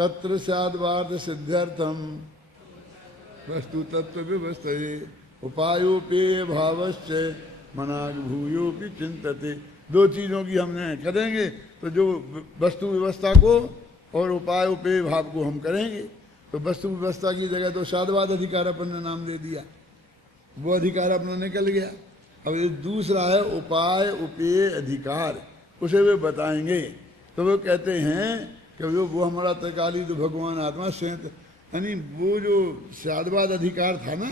तत्र स्याद्वाद सिद्ध्यर्थम वस्तु तत्व व्यवस्थे उपायोपेय भावश्च मनाग भूयोपि चिंतते। दो चीजों की हमने करेंगे तो जो वस्तु व्यवस्था को और उपाय उपेय भाव को हम करेंगे। तो वस्तु व्यवस्था की जगह तो साधवाद अधिकार अपन ने नाम दे दिया, वो अधिकार अपना निकल गया। अब ये दूसरा है उपाय उपेय अधिकार, उसे वे बताएंगे। तो वो कहते हैं कि वो हमारा त्रिकाली तो भगवान आत्मा से, यानी वो जो साधवाद अधिकार था ना,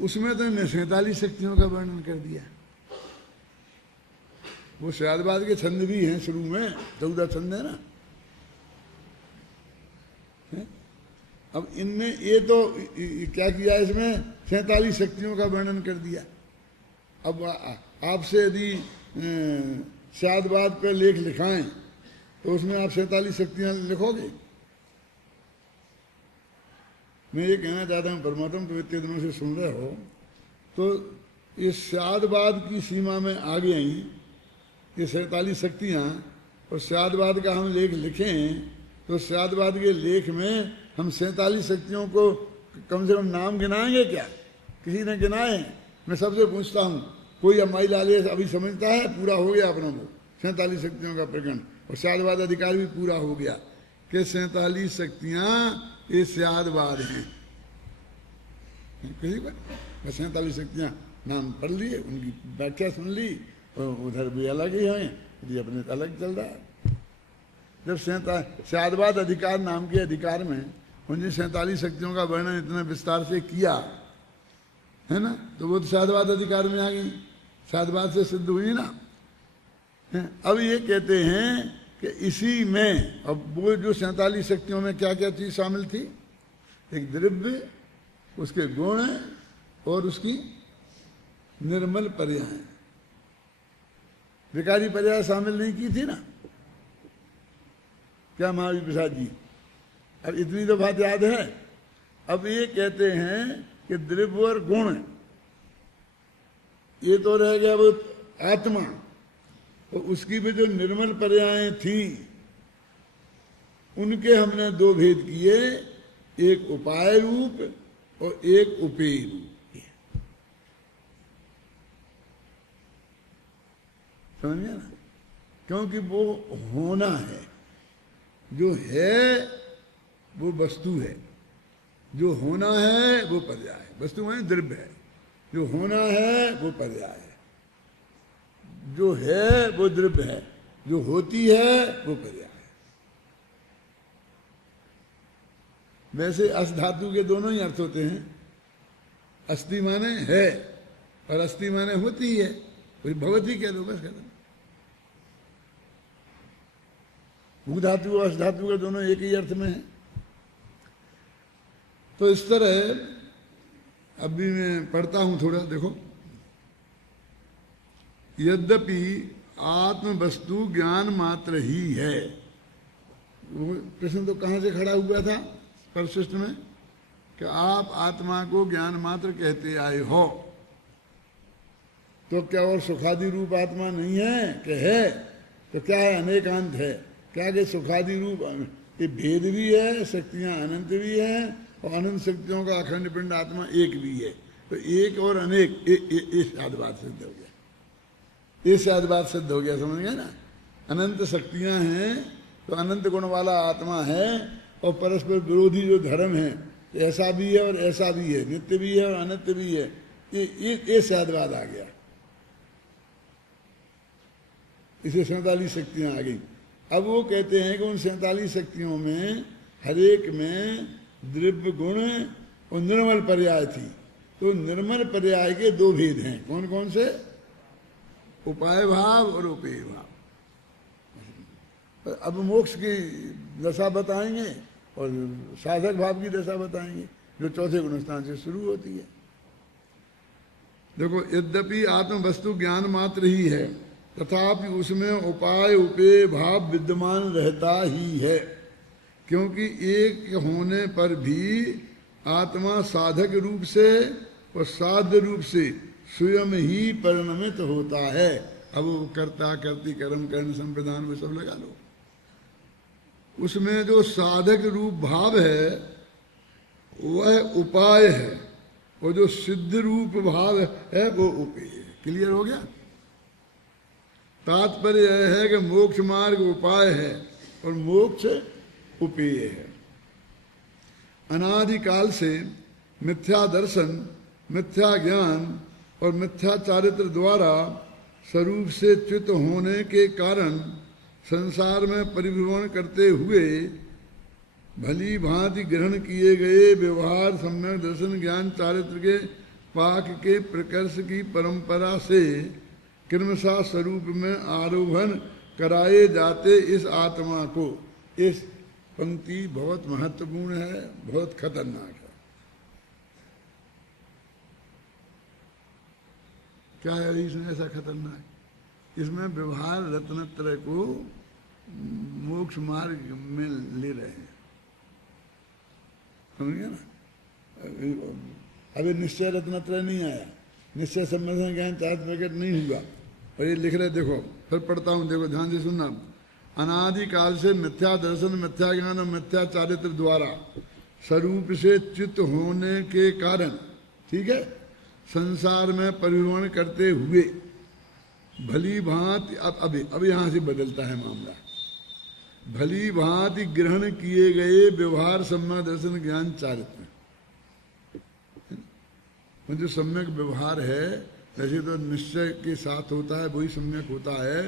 उसमें तो इन्हें 47 शक्तियों का वर्णन कर दिया। वो साधवाद के छंद भी हैं शुरू में, 14 छंद है ना। अब इनमें ये तो क्या किया, इसमें 47 शक्तियों का वर्णन कर दिया। अब आपसे यदि साधवाद पर लेख लिखाएं तो उसमें आप 47 शक्तियां लिखोगे। मैं ये कहना चाहता हूँ, परमात्मा तो इतने दिनों से सुन रहे हो, तो इस साधवाद की सीमा में आ गई ये 47 शक्तियां, और साधवाद का हम लेख लिखें तो साधवाद के लेख में हम 47 शक्तियों को कम से कम नाम गिनाएंगे क्या? किसी ने गिनाए? मैं सबसे पूछता हूँ, कोई अम्माई लाले अभी समझता है पूरा हो गया अपनों को 47 शक्तियों का प्रकरण, और साधवाद अधिकार भी पूरा हो गया कि 47 शक्तियां ये साधवाद हैं। किसी को 47 शक्तियां नाम पढ़ लिए, उनकी व्याख्या सुन ली, और उधर भी अलग ही हैं, ये अपने अलग चल रहा है। जब साधवाद अधिकार नाम के अधिकार में उनकी 47 शक्तियों का वर्णन इतने विस्तार से किया है ना, तो वो तो साधवाद अधिकार में आ गई, साधवाद से सिद्ध हुई ना। अब ये कहते हैं कि इसी में, अब वो जो 47 शक्तियों में क्या क्या चीज शामिल थी, एक द्रव्य, उसके गुण और उसकी निर्मल पर्याय। विकारी पर्याय शामिल नहीं की थी ना, क्या महावीर प्रसाद जी? अब इतनी तो बात याद है। अब ये कहते हैं कि द्रव्य और गुण, ये तो रह गया वो आत्मा, तो उसकी भी जो निर्मल पर्याय थी उनके हमने दो भेद किए, एक उपाय रूप और एक उपेय रूप। समझ गया ना? क्योंकि वो होना है, जो है वो वस्तु है, जो होना है वो पर्याय है। वस्तु में द्रव्य है, जो होना है वो पर्याय है, जो है वो द्रव्य है, जो होती है वो पर्याय है। वैसे अस धातु के दोनों ही अर्थ होते हैं। अस्ति माने है और अस्ति माने होती है, कोई भगवती कह लो, बस कहते। भू धातु और अस धातु के दोनों एक ही अर्थ में है। तो इस तरह अभी मैं पढ़ता हूं थोड़ा, देखो। यद्यपि आत्म वस्तु ज्ञान मात्र ही है। वो प्रश्न तो कहां से खड़ा हुआ था परिशिष्ट में, कि आप आत्मा को ज्ञान मात्र कहते आए हो, तो क्या और सुखादि रूप आत्मा नहीं है? कि है, तो क्या है? अनेकांत है। क्या कि सुखादि रूप ये भेद भी है, शक्तियां अनंत भी है, और अनंत शक्तियों का अखंड पिंड आत्मा एक भी है। तो एक और अनेक, ये साधवाद सिद्ध हो गया, ये साधवाद सिद्ध हो गया। समझ गए ना? अनंत शक्तियां हैं तो अनंत गुण वाला आत्मा है, और परस्पर विरोधी जो धर्म है, ऐसा भी है और ऐसा भी है, नित्य भी है और अनित्य भी है, ये साधवाद आ गया। इसे 47 शक्तियां आ गई। अब वो कहते हैं कि उन 47 शक्तियों में हर एक में द्रव्य गुण और निर्मल पर्याय थी। तो निर्मल पर्याय के दो भेद हैं। कौन कौन से? उपाय भाव और उपेय भाव। अब मोक्ष की दशा बताएंगे और साधक भाव की दशा बताएंगे, जो चौथे गुणस्थान से शुरू होती है। देखो, यद्यपि आत्म वस्तु ज्ञान मात्र ही है, तथापि उसमें उपाय उपेय भाव विद्यमान रहता ही है, क्योंकि एक होने पर भी आत्मा साधक रूप से और साध्य रूप से स्वयं ही परिणमित होता है। अब वो कर्ता कर्ती कर्म कर्ण संप्रदान में सब लगा लो। उसमें जो साधक रूप भाव है वह उपाय है, और जो सिद्ध रूप भाव है वो उपेय है। क्लियर हो गया? तात्पर्य यह है कि मोक्ष मार्ग उपाय है और मोक्ष उपेय है। अनादिकाल से मिथ्या दर्शन, मिथ्या ज्ञान और मिथ्या चारित्र द्वारा स्वरूप से च्युत होने के कारण संसार में परिभ्रमण करते हुए भली भांति ग्रहण किए गए व्यवहार, सम्यक दर्शन, ज्ञान, चारित्र के पाक के प्रकर्ष की परंपरा से क्रमशः स्वरूप में आरोहण कराए जाते इस आत्मा को, इस पंक्ति बहुत महत्वपूर्ण है, बहुत खतरनाक है। क्या है इसमें ऐसा खतरनाक? इसमें व्यवहार रत्नत्रय को मोक्ष मार्ग में ले रहे हैं, समझिए ना। अभी निश्चय रत्नत्रय नहीं आया, निश्चय सम्मेलन ज्ञान चार प्रकट नहीं हुआ, और ये लिख रहे देखो, फिर पढ़ता हूं, देखो ध्यान से सुनना। अनादिकाल से मिथ्या दर्शन, मिथ्या ज्ञान और मिथ्या चारित्र द्वारा स्वरूप से च्युत होने के कारण, ठीक है, संसार में परिभ्रमण करते हुए भली भांति, अब यहां से बदलता है मामला, भली भांति ग्रहण किए गए व्यवहार, सम्यक दर्शन, ज्ञान, चारित्र। जो सम्यक व्यवहार है वैसे तो निश्चय के साथ होता है, वही सम्यक होता है,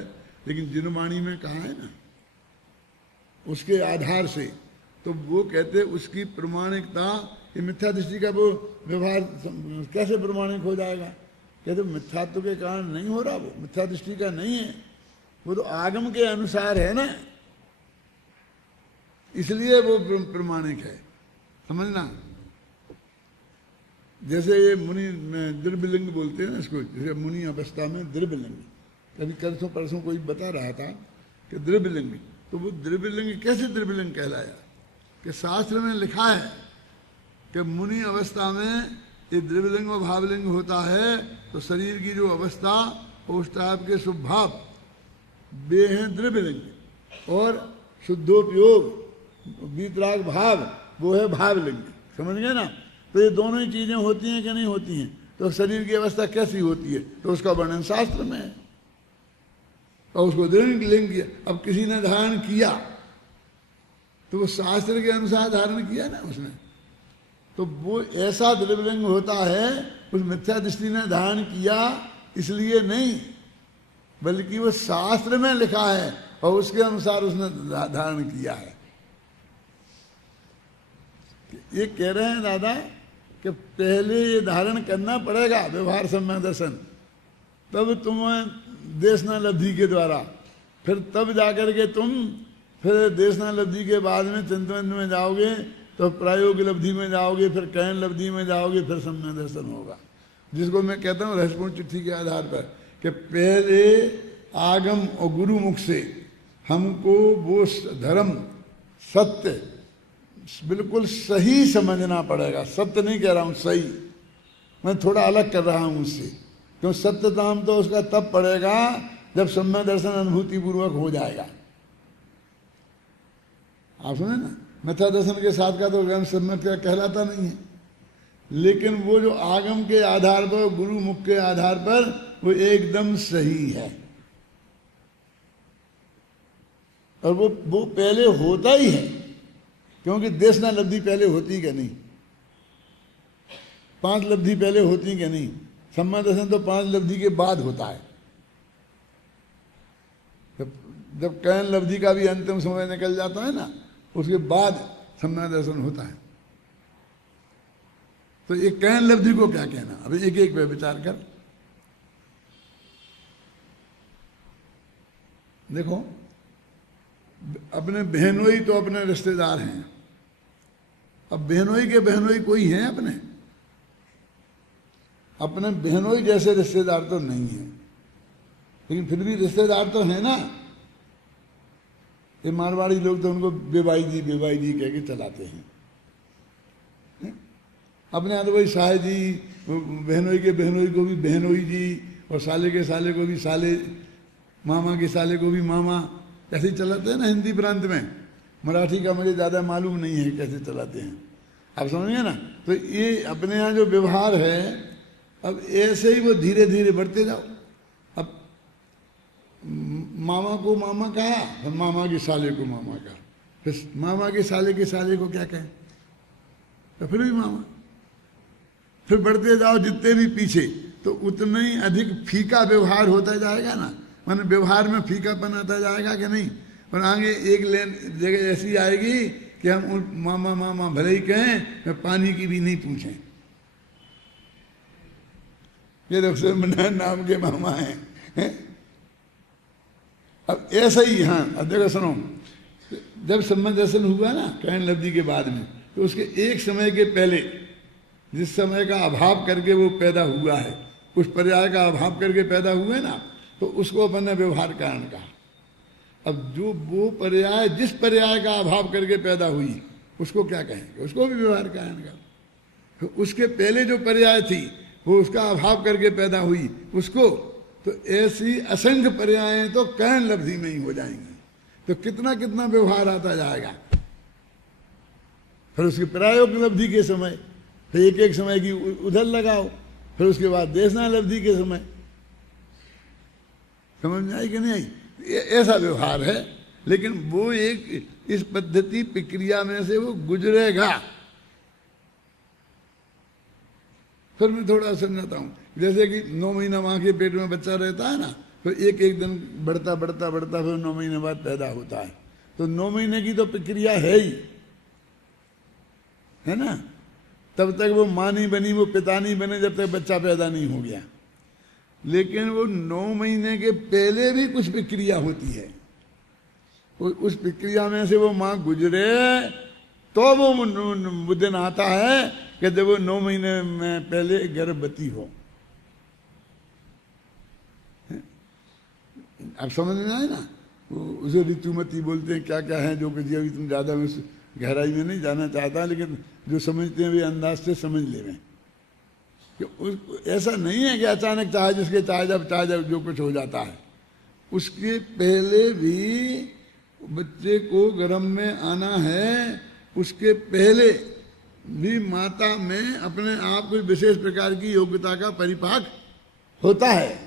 लेकिन जिनवाणी में कहा है ना उसके आधार से, तो वो कहते उसकी प्रमाणिकता, ये मिथ्या दृष्टि का वो व्यवहार कैसे प्रमाणिक हो जाएगा? कहते मिथ्यात्व के कारण नहीं हो रहा, वो मिथ्या दृष्टि का नहीं है, वो तो आगम के अनुसार है ना, इसलिए वो प्रमाणिक है, समझना। जैसे ये मुनि द्रव्यलिंग बोलते हैं ना इसको, जैसे मुनि अवस्था में द्रव्यलिंग, कभी परसों परसों कोई बता रहा था कि द्रव्यलिंग, तो वो द्रव्यलिंग कैसे द्रव्यलिंग कहलाया? कि शास्त्र में लिखा है कि मुनि अवस्था में ये द्रव्यलिंग और भावलिंग होता है, तो शरीर की जो अवस्था उस टाइप के स्वभाव वे हैं द्रव्यलिंग, और शुद्धोपयोग वीतराग भाव वो है भावलिंग, समझ गए ना। तो ये दोनों ही चीजें होती हैं कि नहीं होती हैं? तो शरीर की अवस्था कैसी होती है, तो उसका वर्णन शास्त्र में है, और उसको द्रव्यलिंग किया। अब किसी ने धारण किया तो वो शास्त्र के अनुसार धारण किया ना उसने, तो वो ऐसा द्रव्यलिंग होता है, उस मिथ्या दृष्टि ने धारण किया इसलिए नहीं, बल्कि वो शास्त्र में लिखा है और उसके अनुसार उसने धारण किया है। ये कह रहे हैं दादा कि पहले ये धारण करना पड़ेगा व्यवहार, सम्यक दर्शन, तब तुम्हें देशना लब्धि के द्वारा, फिर तब जाकर के तुम फिर देशना लब्धि के बाद में चिंतन में जाओगे, तो प्रायोग लब्धि में जाओगे, फिर कैन लब्धि में जाओगे, फिर सम्यक दर्शन होगा। जिसको मैं कहता हूँ रहस्यपूर्ण चिट्ठी के आधार पर कि पहले आगम और गुरु मुख से हमको वो धर्म सत्य बिल्कुल सही समझना पड़ेगा। सत्य नहीं कह रहा हूं, सही, मैं थोड़ा अलग कर रहा हूं उससे, क्यों सत्य दाम तो उसका तब पड़ेगा जब सम्यक दर्शन अनुभूति पूर्वक हो जाएगा। आप सुने ना, मिथ्या दर्शन के साथ का तो ज्ञान सम्यक का कहलाता नहीं है, लेकिन वो जो आगम के आधार पर, गुरु मुख के आधार पर, वो एकदम सही है, और वो पहले होता ही है, क्योंकि देशना लब्धि पहले होती क्या नहीं, 5 लब्धि पहले होती क्या नहीं, सम्यक दर्शन तो 5 लब्धि के बाद होता है। जब कैन लब्धि का भी अंतिम समय निकल जाता है ना, उसके बाद सम्यक दर्शन होता है। तो ये कैन लब्धि को क्या कहना, अभी एक एक पे विचार कर देखो। अपने बहनोई तो अपने रिश्तेदार हैं, अब बहनोई के बहनोई कोई हैं अपने बहनोई जैसे रिश्तेदार तो नहीं है, लेकिन फिर भी रिश्तेदार तो है ना। ये मारवाड़ी लोग तो उनको बेबाई जी कह के चलाते हैं। अपने यहाँ तो वही साहे जी, बहनोई के बहनोई को भी बहनोई जी, और साले के साले को भी साले, मामा के साले को भी मामा, ऐसे ही चलाते हैं ना हिंदी प्रांत में। मराठी का मुझे ज़्यादा मालूम नहीं है कैसे चलाते हैं, आप समझिए ना। तो ये अपने यहाँ जो व्यवहार है, अब ऐसे ही वो धीरे धीरे बढ़ते जाओ। अब मामा को मामा कहा, फिर मामा की साले को मामा कहा, फिर मामा के साले को क्या कहें, तो फिर भी मामा। फिर बढ़ते जाओ जितने भी पीछे, तो उतना ही अधिक फीका व्यवहार होता जाएगा ना, माने व्यवहार में फीकापन आता जाएगा कि नहीं। और आगे एक जगह ऐसी आएगी कि हम उन मामा मामा भले ही कहें, मैं पानी की भी नहीं पूछें, ये रघुवीर नाम के मामा हैं। अब ऐसा ही, हाँ अब देखो सुनो, जब सम्मत दर्शन हुआ ना कर्ण लब्धि के बाद में, तो उसके एक समय के पहले जिस समय का अभाव करके वो पैदा हुआ है, उस पर्याय का अभाव करके पैदा हुए ना, तो उसको अपन ने व्यवहार कारण कहा। अब जो वो पर्याय जिस पर्याय का अभाव करके पैदा हुई, उसको क्या कहेंगे, उसको भी व्यवहार कारण कहा। तो उसके पहले जो पर्याय थी वो उसका अभाव करके पैदा हुई उसको, तो ऐसी असंख्य पर्यायें तो कर्ण लब्धि में ही हो जाएंगी। तो कितना कितना व्यवहार आता जाएगा। फिर उसके प्रायोग लब्धि के समय, फिर एक एक समय की उधर लगाओ, फिर उसके बाद देशना लब्धि के समय, समझ में आई कि नहीं आई। ऐसा व्यवहार है, लेकिन वो एक इस पद्धति प्रक्रिया में से वो गुजरेगा। फिर मैं थोड़ा समझाता हूं, जैसे कि 9 महीना मां के पेट में बच्चा रहता है ना, तो एक एक दिन बढ़ता बढ़ता बढ़ता फिर 9 महीने बाद पैदा होता है। तो 9 महीने की तो प्रक्रिया है ही, है ना। तब तक वो मां नहीं बनी, वो पिता नहीं बने, जब तक बच्चा पैदा नहीं हो गया। लेकिन वो 9 महीने के पहले भी कुछ प्रक्रिया होती है, उस प्रक्रिया में से वो मां गुजरे तो वो दिन आता है कि जब वो 9 महीने में पहले गर्भवती हो। आप समझ में आए ना, उसे ऋतुमती बोलते हैं, क्या क्या है जो कि अभी तुम ज्यादा में गहराई में नहीं जाना चाहता, लेकिन जो समझते हैं वे अंदाज से समझ ले रहे हैं। ऐसा नहीं है कि अचानक चाहे जिसके चाहे जब जो कुछ हो जाता है। उसके पहले भी बच्चे को गर्भ में आना है, उसके पहले भी माता में अपने आप कोई विशेष प्रकार की योग्यता का परिपाक होता है।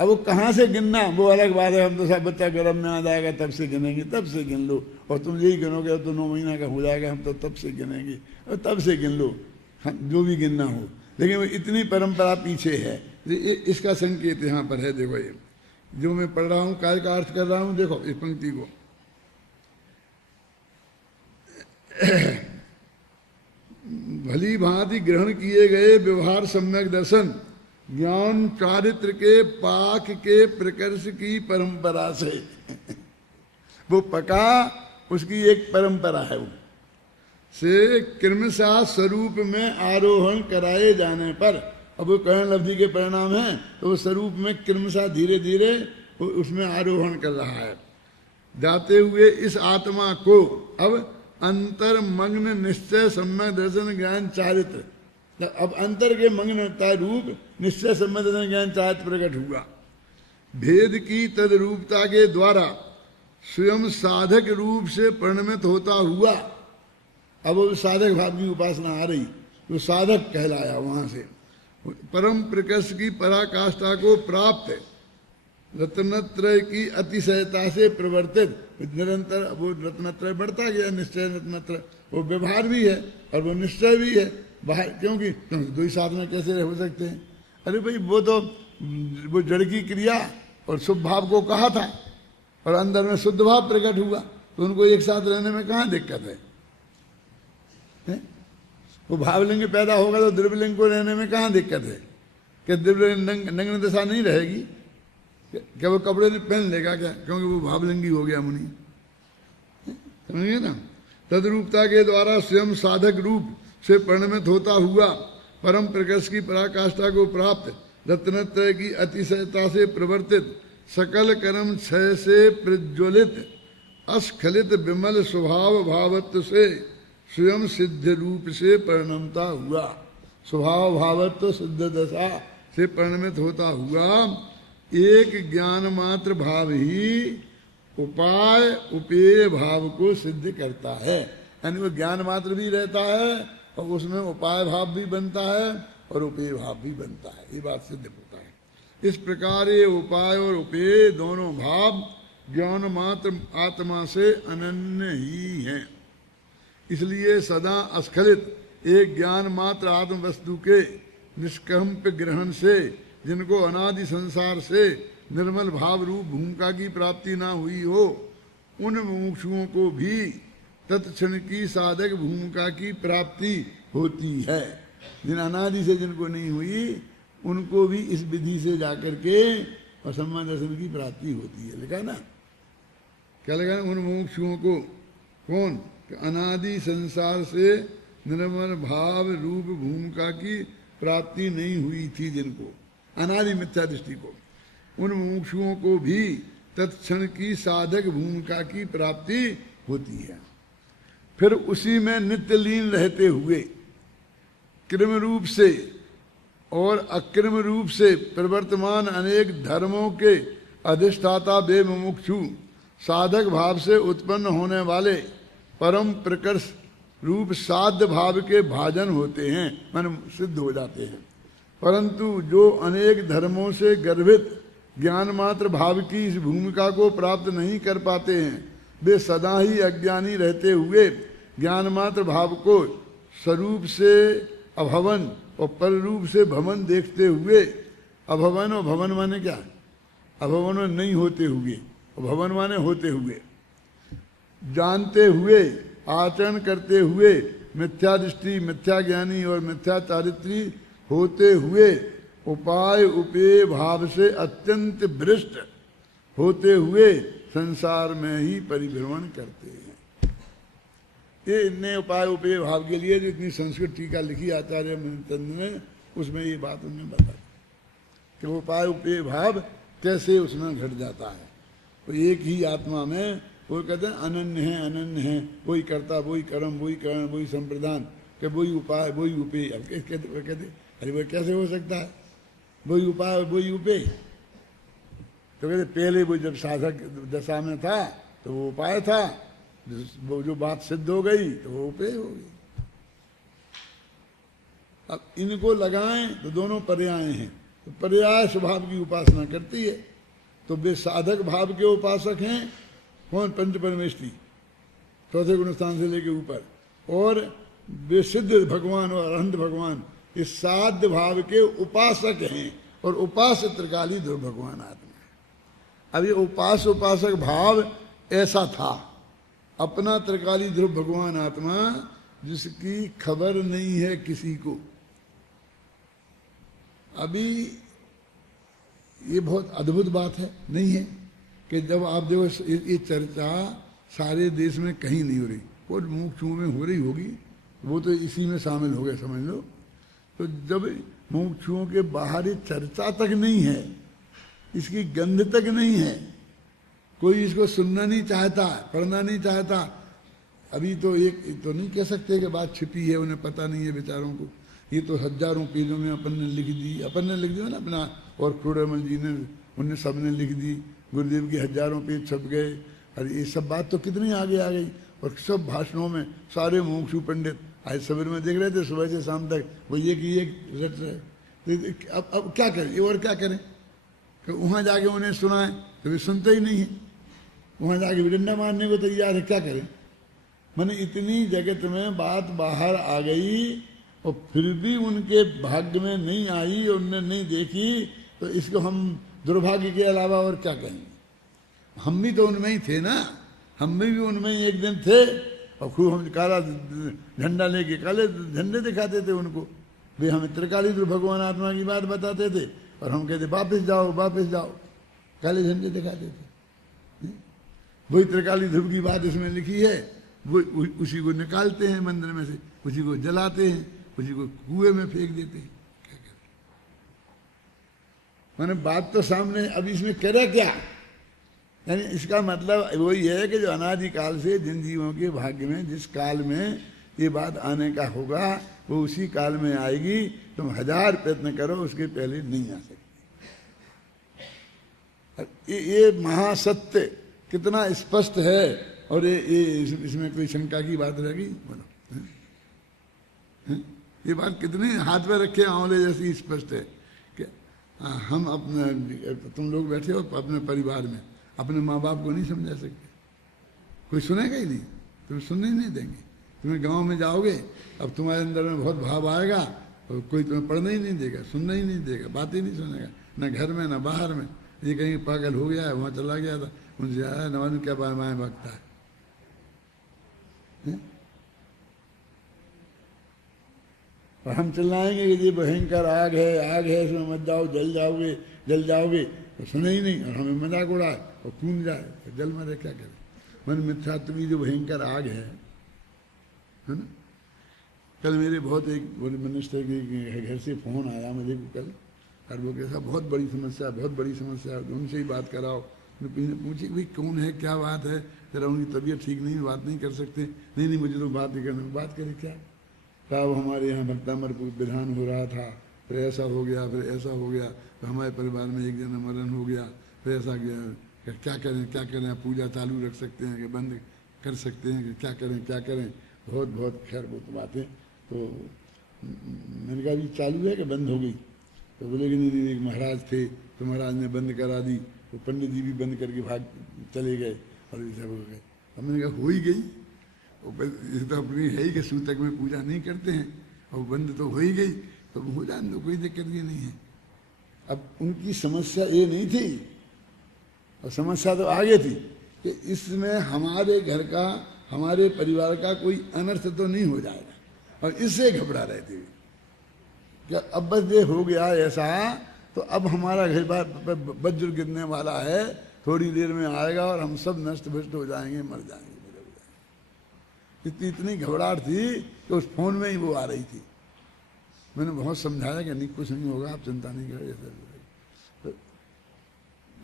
अब वो कहाँ से गिनना वो अलग बात है। हम तो सब बच्चा गर्भ में आ जाएगा तब से गिनेंगे, तब से गिन लो, और तुम यही गिनोगे तो 9 महीना का हो जाएगा, हम तो तब से गिनेंगे, और तब से गिन लो, जो भी गिनना हो। लेकिन वो इतनी परंपरा पीछे है, इसका संकेत यहाँ पर है। देखो ये जो मैं पढ़ रहा हूँ, काय का अर्थ कर रहा हूँ, देखो इस पंक्ति को। भली भांति ग्रहण किए गए व्यवहार सम्यक दर्शन ज्ञान चारित्र के पाक के प्रकर्ष की परंपरा से वो पका, उसकी एक परंपरा है, वो से क्रमशः स्वरूप में आरोहण कराए जाने पर, अब वो कर्ण लब्धि के परिणाम है, तो वो स्वरूप में क्रमशः धीरे धीरे उसमें आरोहण कर रहा है। जाते हुए इस आत्मा को अब अंतर्मग्न निश्चय सम्यक दर्शन ज्ञान चारित्र, अब अंतर के मग्नता रूप निश्चय सम्यक दर्शन ज्ञान चारित्र प्रकट हुआ। भेद की तदरूपता के द्वारा स्वयं साधक रूप से परिणमित होता हुआ, अब वो साधक भाव की उपासना आ रही, तो साधक कहलाया। वहां से परम प्रकर्ष की पराकाष्ठा को प्राप्त रत्नत्रय की अतिशयता से प्रवर्तित, निरंतर वो रत्नत्रय बढ़ता गया। निश्चय रत्नत्रय, वो व्यवहार भी है और वो निश्चय भी है बाहर, क्योंकि दो ही साथ में कैसे हो सकते हैं। अरे भाई वो जड़ की क्रिया और शुभ भाव को कहा था, और अंदर में शुद्ध भाव प्रकट हुआ, तो उनको एक साथ रहने में कहाँ दिक्कत है? वो भावलिंग पैदा होगा तो द्रव्यलिंग को रहने में कहाँ दिक्कत है? क्या द्रव्यलिंग नग्न दशा नहीं रहेगी? क्या वो कपड़े पहन लेगा क्या, क्योंकि वो भावलिंगी हो गया मुनि? समझिए ना। तदरूपता के द्वारा स्वयं साधक रूप से परिणमित होता हुआ परम प्रकर्ष की पराकाष्ठा को प्राप्त रत्नत्रय की अतिशयता से प्रवर्तित सकल कर्म क्षय से प्रज्वलित अस्खलित विमल स्वभाव भावत्व से स्वयं सिद्ध रूप से परिणमता हुआ। स्वभाव भावत्व सिद्ध दशा से परिणमित होता हुआ एक ज्ञान मात्र भाव ही उपाय उपेय भाव को सिद्ध करता है। यानी वो ज्ञान मात्र भी रहता है और उसमें उपाय भाव भी बनता है और उपेय भाव भी बनता है, ये बात सिद्ध होता है। इस प्रकार ये उपाय और उपेय दोनों भाव ज्ञान मात्र आत्मा से अनन्य ही हैं। इसलिए सदा अस्खलित एक ज्ञान मात्र आत्म वस्तु के निष्कंप ग्रहण से जिनको अनादि संसार से निर्मल भाव रूप भूमिका की प्राप्ति ना हुई हो, उन मुमुक्षुओं को भी तत्क्षण की साधक भूमिका की प्राप्ति होती है। जिन अनादि से जिनको नहीं हुई उनको भी इस विधि से जाकर के और सम्मान दर्शन की प्राप्ति होती है। लिखा ना, क्या लगा? उन मुमुक्षुओं को, कौन? अनादि संसार से निर्मल भाव रूप भूमिका की प्राप्ति नहीं हुई थी जिनको, अनादि मिथ्या दृष्टि को, उन मुमुक्षुओं को भी तत्क्षण की साधक भूमिका की प्राप्ति होती है। फिर उसी में नित्य लीन रहते हुए कृम रूप से और अकृम रूप से प्रवर्तमान अनेक धर्मों के अधिष्ठाता वे मुमुक्षु साधक भाव से उत्पन्न होने वाले परम प्रकर्ष रूप साध्य भाव के भाजन होते हैं, मन सिद्ध हो जाते हैं। परंतु जो अनेक धर्मों से गर्भित ज्ञान मात्र भाव की इस भूमिका को प्राप्त नहीं कर पाते हैं, वे सदा ही अज्ञानी रहते हुए ज्ञान मात्र भाव को स्वरूप से अभवन और पर रूप से भवन देखते हुए, अभवन और भवन माने क्या? अभवन में नहीं होते हुए, भवन माने होते हुए, जानते हुए, आचरण करते हुए, मिथ्या दृष्टि, मिथ्या ज्ञानी और मिथ्या चारित्री होते हुए उपाय उपेय भाव से अत्यंत भ्रष्ट होते हुए संसार में ही परिभ्रमण करते हैं। ये इतने उपाय उपेय भाव के लिए जो इतनी संस्कृत टीका लिखी आचार्य मणिचंद्र ने, उसमें ये बात उन्होंने बताई कि वो उपाय उपेय भाव कैसे उसमें घट जाता है। तो एक ही आत्मा में वो कहते हैं अनन्य है, अनन्य है, वही कर्ता, वही कर्म, वही करण, वही संप्रदान, कि वही उपाय वही उपेय। अब कहते अरे वो कैसे हो सकता है? वही उपाय वही उपेय। तो कहते पहले वो जब साधक दशा में था तो वो उपाय था, वो जो बात सिद्ध हो गई तो वो उपेय हो गई। अब इनको लगाएं तो दोनों पर्याय हैं। तो पर्याय स्वभाव की उपासना करती है तो वे साधक भाव के उपासक हैं। कौन? पंच परमेष्ठी, चौथे गुण स्थान से लेके ऊपर, और वे सिद्ध भगवान और अरहंत भगवान इस साध्य भाव के उपासक हैं और उपास्य त्रिकाली ध्रुव भगवान आत्मा है। अब ये उपासक भाव ऐसा था, अपना त्रिकाली ध्रुव भगवान आत्मा जिसकी खबर नहीं है किसी को। अभी ये बहुत अद्भुत बात है, नहीं है कि जब आप देखो ये चर्चा सारे देश में कहीं नहीं हो रही, वो मुमुक्षुओं में हो रही होगी, वो तो इसी में शामिल हो गए समझ लो। तो जब मुमुक्षुओं के बाहर ये चर्चा तक नहीं है, इसकी गंध तक नहीं है, कोई इसको सुनना नहीं चाहता, पढ़ना नहीं चाहता, अभी तो एक तो नहीं कह सकते कि बात छिपी है, उन्हें पता नहीं है बेचारों को। ये तो हजारों पेजों में अपन ने लिख दिया ना अपना, और क्रोड़मल जी ने, उनने सब ने लिख दी, गुरुदेव की हजारों पेज छप गए। अरे ये सब बात तो कितनी आगे आ गई, और सब भाषणों में सारे मुमुक्षु पंडित आज सवेर में देख रहे थे, सुबह से शाम तक वो ये कि एक रट रहे। अब क्या करें, और क्या करें कि वहाँ जाके उन्हें सुनाएं तो वे सुनते ही नहीं है, वहाँ जाके भी डंडा मारने को तैयार है। क्या करें? मैंने इतनी जगत में बात बाहर आ गई और फिर भी उनके भाग्य में नहीं आई, उनने नहीं देखी, तो इसको हम दुर्भाग्य के अलावा और क्या कहेंगे? हम भी तो उनमें ही थे ना, हम भी उनमें ही एक दिन थे, और खूब हम काला झंडा लेके काले झंडे दिखाते थे उनको। वे हमें त्रिकाली ध्रुव भगवान आत्मा की बात बताते थे और हम कहते वापस जाओ वापस जाओ, काले झंडे दिखाते थे। वही त्रिकाली ध्रुव की बात इसमें लिखी है, वो उसी को निकालते हैं मंदिर में से, उसी को जलाते हैं, उसी को कुएं में फेंक देते हैं। क्या करें? मैंने बात तो सामने, अब इसमें करे क्या? यानी इसका मतलब वही है कि जो अनादिकाल से जिन जीवों के भाग्य में जिस काल में ये बात आने का होगा वो उसी काल में आएगी। तुम 1000 प्रयत्न करो उसके पहले नहीं आ सकती। ये महासत्य कितना स्पष्ट है। और इसमें कोई शंका की बात रह गई? बोलो, ये बात कितने हाथ में रखे आंवले जैसी स्पष्ट है कि हम अपने, तुम लोग बैठे हो अपने परिवार में, अपने माँ बाप को नहीं समझा सकते, कोई सुनेगा ही नहीं, तुम्हें सुनने ही नहीं देंगे। तुम्हें गांव में जाओगे, अब तुम्हारे अंदर में बहुत भाव आएगा और कोई तुम्हें पढ़ने ही नहीं देगा, सुनना ही नहीं देगा, बात ही नहीं सुनेगा, न घर में न बाहर में। ये कहीं पागल हो गया है, वहाँ चला गया था, उनसे आया नवान क्या बाएं भागता है? और हम चिल्लाएंगे कि ये भयंकर आग है, इसमें मत जाओ, जल जाओगे, तो सुने ही नहीं और हमें मजाक उड़ाए और कूद जाए, तो जल मरे, क्या करें? मन मिथ्यात्व की जो भयंकर आग है ना। कल मेरे बहुत एक मिनिस्टर के घर से फोन आया मुझे कल, और वो कैसा बहुत बड़ी समस्या, उनसे ही बात कराओ। पूछे भाई कौन है, क्या बात है, जरा उनकी तबीयत ठीक नहीं, बात नहीं कर सकते। नहीं मुझे तो बात नहीं करना। बात करें क्या? साहब हमारे यहाँ भक्तामर विधान हो रहा था, फिर ऐसा हो गया, तो हमारे परिवार में एक जना मरण हो गया, फिर ऐसा गया, क्या करें, पूजा चालू रख सकते हैं कि बंद कर सकते हैं, कि क्या करें? बहुत खैर वो तो बातें। तो मैंने कहा अभी चालू है कि बंद हो गई? तो बोले कि नहीं, एक महाराज थे, तो महाराज ने बंद करा दी, तो पंडित जी भी बंद करके भाग चले गए और ये सब हो गए। अब मैंने कहा हो ही गई, ये तो अपनी है ही कि सूतक में पूजा नहीं करते हैं, और बंद तो हो ही गई, तो हो जाने दो, कोई दिक्कत ये नहीं है। अब उनकी समस्या ये नहीं थी, और समस्या तो आगे थी कि इसमें हमारे घर का, हमारे परिवार का कोई अनर्थ तो नहीं हो जाएगा, और इससे घबरा रहे थे कि अब बस ये हो गया ऐसा, तो अब हमारा घर वज्र गिरने वाला है, थोड़ी देर में आएगा और हम सब नष्ट भ्रष्ट हो जाएंगे, मर जाएंगे। इतनी घबराहट थी कि उस फोन में ही वो आ रही थी। मैंने बहुत समझाया कि नहीं, कुछ नहीं होगा, आप चिंता नहीं करें। तो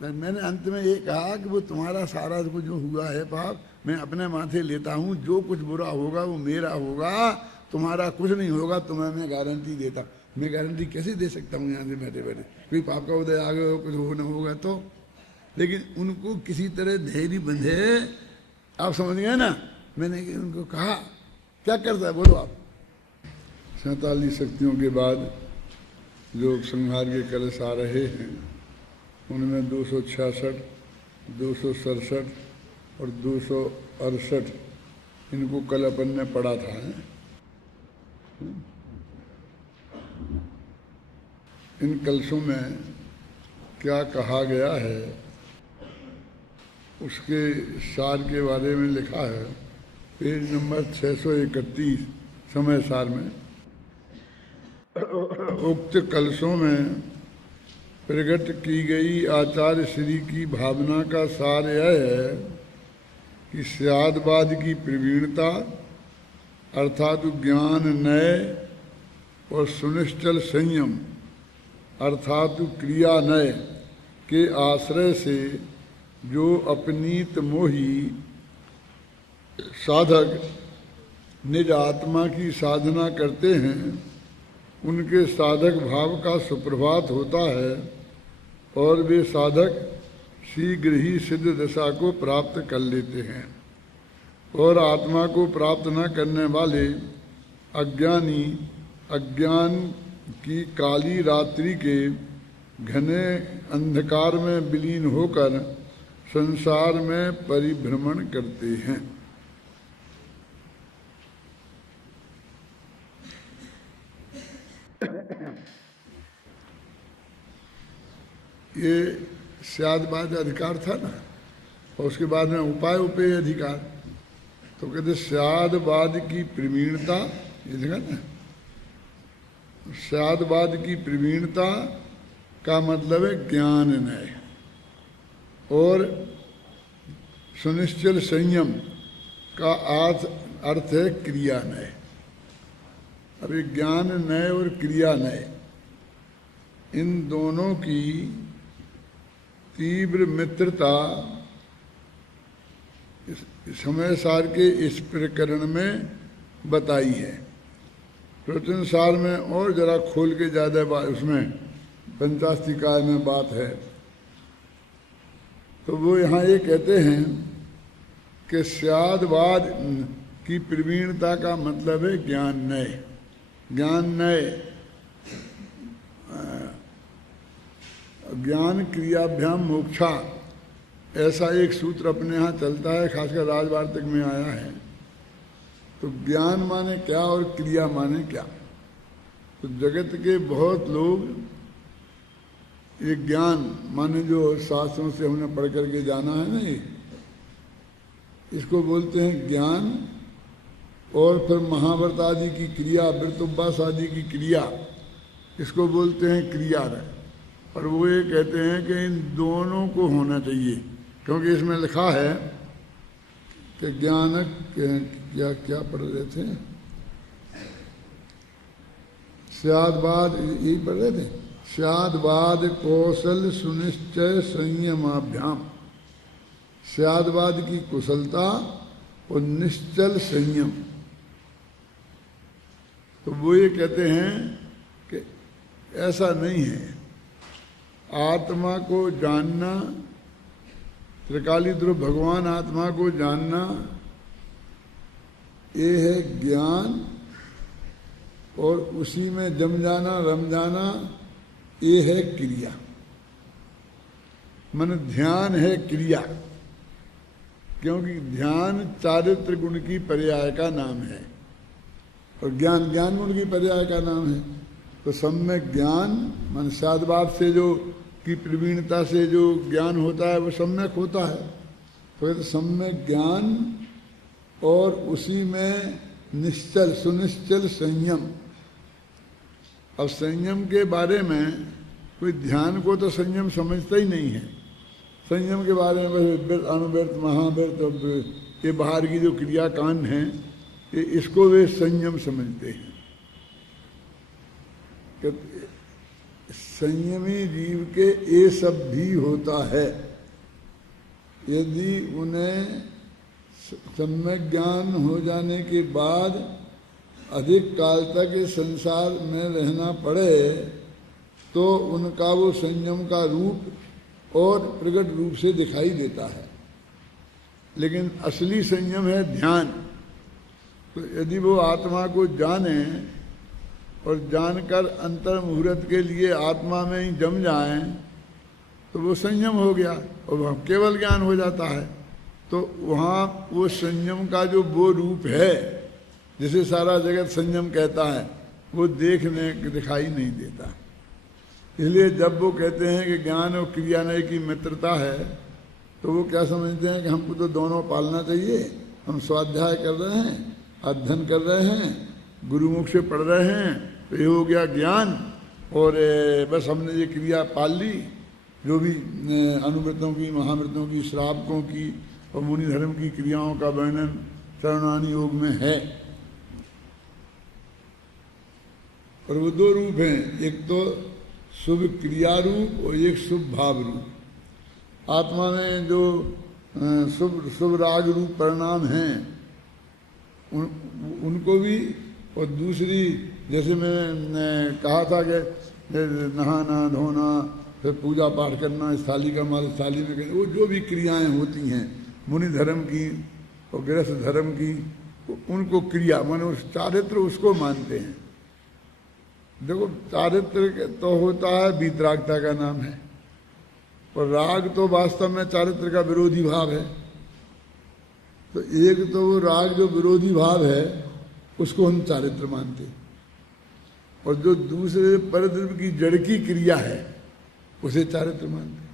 मैंने अंत में ये कहा कि वो तुम्हारा सारा कुछ जो हुआ है पाप मैं अपने माथे लेता हूँ, जो कुछ बुरा होगा वो मेरा होगा, तुम्हारा कुछ नहीं होगा, तुम्हें मैं गारंटी देता। मैं गारंटी कैसे दे सकता हूँ यहाँ से बैठे बैठे? कोई पाप का उदय आ गया हो, कुछ हो न होगा तो। लेकिन उनको किसी तरह धैर्य बंधे, आप समझ गए ना। मैंने उनको कहा क्या करता है, बोलो आप। 47 शक्तियों के बाद जो संहार के कलश आ रहे हैं, उनमें 266, 267 और 268 इनको कल अपन ने पढ़ा था। इन कलशों में क्या कहा गया है उसके सार के बारे में लिखा है पेज नंबर 631 समय सार में। उक्त कलशों में प्रकट की गई आचार्य श्री की भावना का सार यह है कि स्यादवाद की प्रवीणता अर्थात ज्ञान नय और सुनिश्चल संयम अर्थात क्रिया नय के आश्रय से जो अपनीत मोही साधक निज आत्मा की साधना करते हैं, उनके साधक भाव का सुप्रभात होता है और वे साधक शीघ्र ही सिद्ध दशा को प्राप्त कर लेते हैं। और आत्मा को प्राप्त न करने वाले अज्ञानी अज्ञान की काली रात्रि के घने अंधकार में विलीन होकर संसार में परिभ्रमण करते हैं। ये स्यादवाद अधिकार था ना, और उसके बाद में उपाय उपेय अधिकार। तो कहते स्यादवाद की प्रवीणता, ये देखा ना, स्यादवाद की प्रवीणता का मतलब है ज्ञान नय, और सुनिश्चल संयम का अर्थ है क्रिया नय। अब ये ज्ञान नय और क्रिया नय, इन दोनों की तीव्र मित्रता समय सार के इस प्रकरण में बताई है। प्रवचन सार में और जरा खोल के ज्यादा बात, उसमें पंचास्तिकाय में बात है तो वो यहाँ ये कहते हैं कि स्यादवाद की प्रवीणता का मतलब है ज्ञान नय। ज्ञान नय, ज्ञान क्रियाभ्याम मोक्षा, ऐसा एक सूत्र अपने यहाँ चलता है, खासकर राजवार्तिक में आया है। तो ज्ञान माने क्या और क्रिया माने क्या? तो जगत के बहुत लोग ये ज्ञान माने जो शास्त्रों से हमने पढ़ करके जाना है ना, इसको बोलते हैं ज्ञान। और फिर महाव्रत आदि की क्रिया, व्रतोपवास आदि की क्रिया, इसको बोलते हैं क्रिया। और वो ये कहते हैं कि इन दोनों को होना चाहिए, क्योंकि इसमें लिखा है कि ज्ञान क्या क्या पढ़ रहे थे, स्यादवाद यही पढ़ रहे थे, स्यादवाद कौशल सुनिश्चय संयमाभ्याम। स्यादवाद की कुशलता और निश्चल संयम। तो वो ये कहते हैं कि ऐसा नहीं है, आत्मा को जानना, त्रिकाली ध्रुव भगवान आत्मा को जानना, ये है ज्ञान। और उसी में जम जाना, रम जाना, ये है क्रिया। मन ध्यान है क्रिया, क्योंकि ध्यान चारित्र गुण की पर्याय का नाम है और ज्ञान ज्ञान गुण की पर्याय का नाम है। तो सम्यक ज्ञान मन साधवाद से जो की प्रवीणता से जो ज्ञान होता है वो सम्यक होता है। तो सम्यक ज्ञान और उसी में निश्चल सुनिश्चल संयम। अब संयम के बारे में कोई ध्यान को तो संयम समझता ही नहीं है। संयम के बारे में व्यर्थ अनुव्यर्थ महाव्यर्थ ये बाहर की जो क्रियाकांड हैं ये इसको वे संयम समझते हैं। संयमी जीव के ये सब भी होता है यदि उन्हें सम्यक ज्ञान हो जाने के बाद अधिक काल तक इस संसार में रहना पड़े तो उनका वो संयम का रूप और प्रकट रूप से दिखाई देता है। लेकिन असली संयम है ध्यान। तो यदि वो आत्मा को जाने और जानकर अंतर मुहूर्त के लिए आत्मा में ही जम जाए तो वो संयम हो गया और वह केवल ज्ञान हो जाता है। तो वहाँ वो संयम का जो वो रूप है जिसे सारा जगत संयम कहता है वो देखने दिखाई नहीं देता। इसलिए जब वो कहते हैं कि ज्ञान और क्रियानय की मित्रता है तो वो क्या समझते हैं कि हमको तो दोनों पालना चाहिए। हम स्वाध्याय कर रहे हैं, अध्ययन कर रहे हैं, गुरुमुख से पढ़ रहे हैं तो ये हो गया ज्ञान और बस हमने ये क्रिया पाल ली जो भी अनुव्रतों की, महाव्रतों की, श्रावकों की और मुनि धर्म की क्रियाओं का वर्णन चरणानी योग में है। और वो दो रूप हैं, एक तो शुभ क्रिया रूप और एक शुभ भाव रूप। आत्मा में जो शुभ राग रूप परिणाम हैं उनको भी, और दूसरी जैसे मैंने कहा था कि नहाना धोना फिर पूजा पाठ करना, इस थाली का माल इस थाली में करना, वो जो भी क्रियाएं होती हैं मुनि धर्म की और गृहस्थ धर्म की उनको क्रिया माने उस चारित्र उसको मानते हैं। देखो चारित्र तो होता है वीतरागता का नाम है और राग तो वास्तव में चारित्र का विरोधी भाव है। तो एक तो वो राग जो विरोधी भाव है उसको हम चारित्र मानते और जो दूसरे परद्रव्य की जड़ की क्रिया है उसे चारित्र मानते।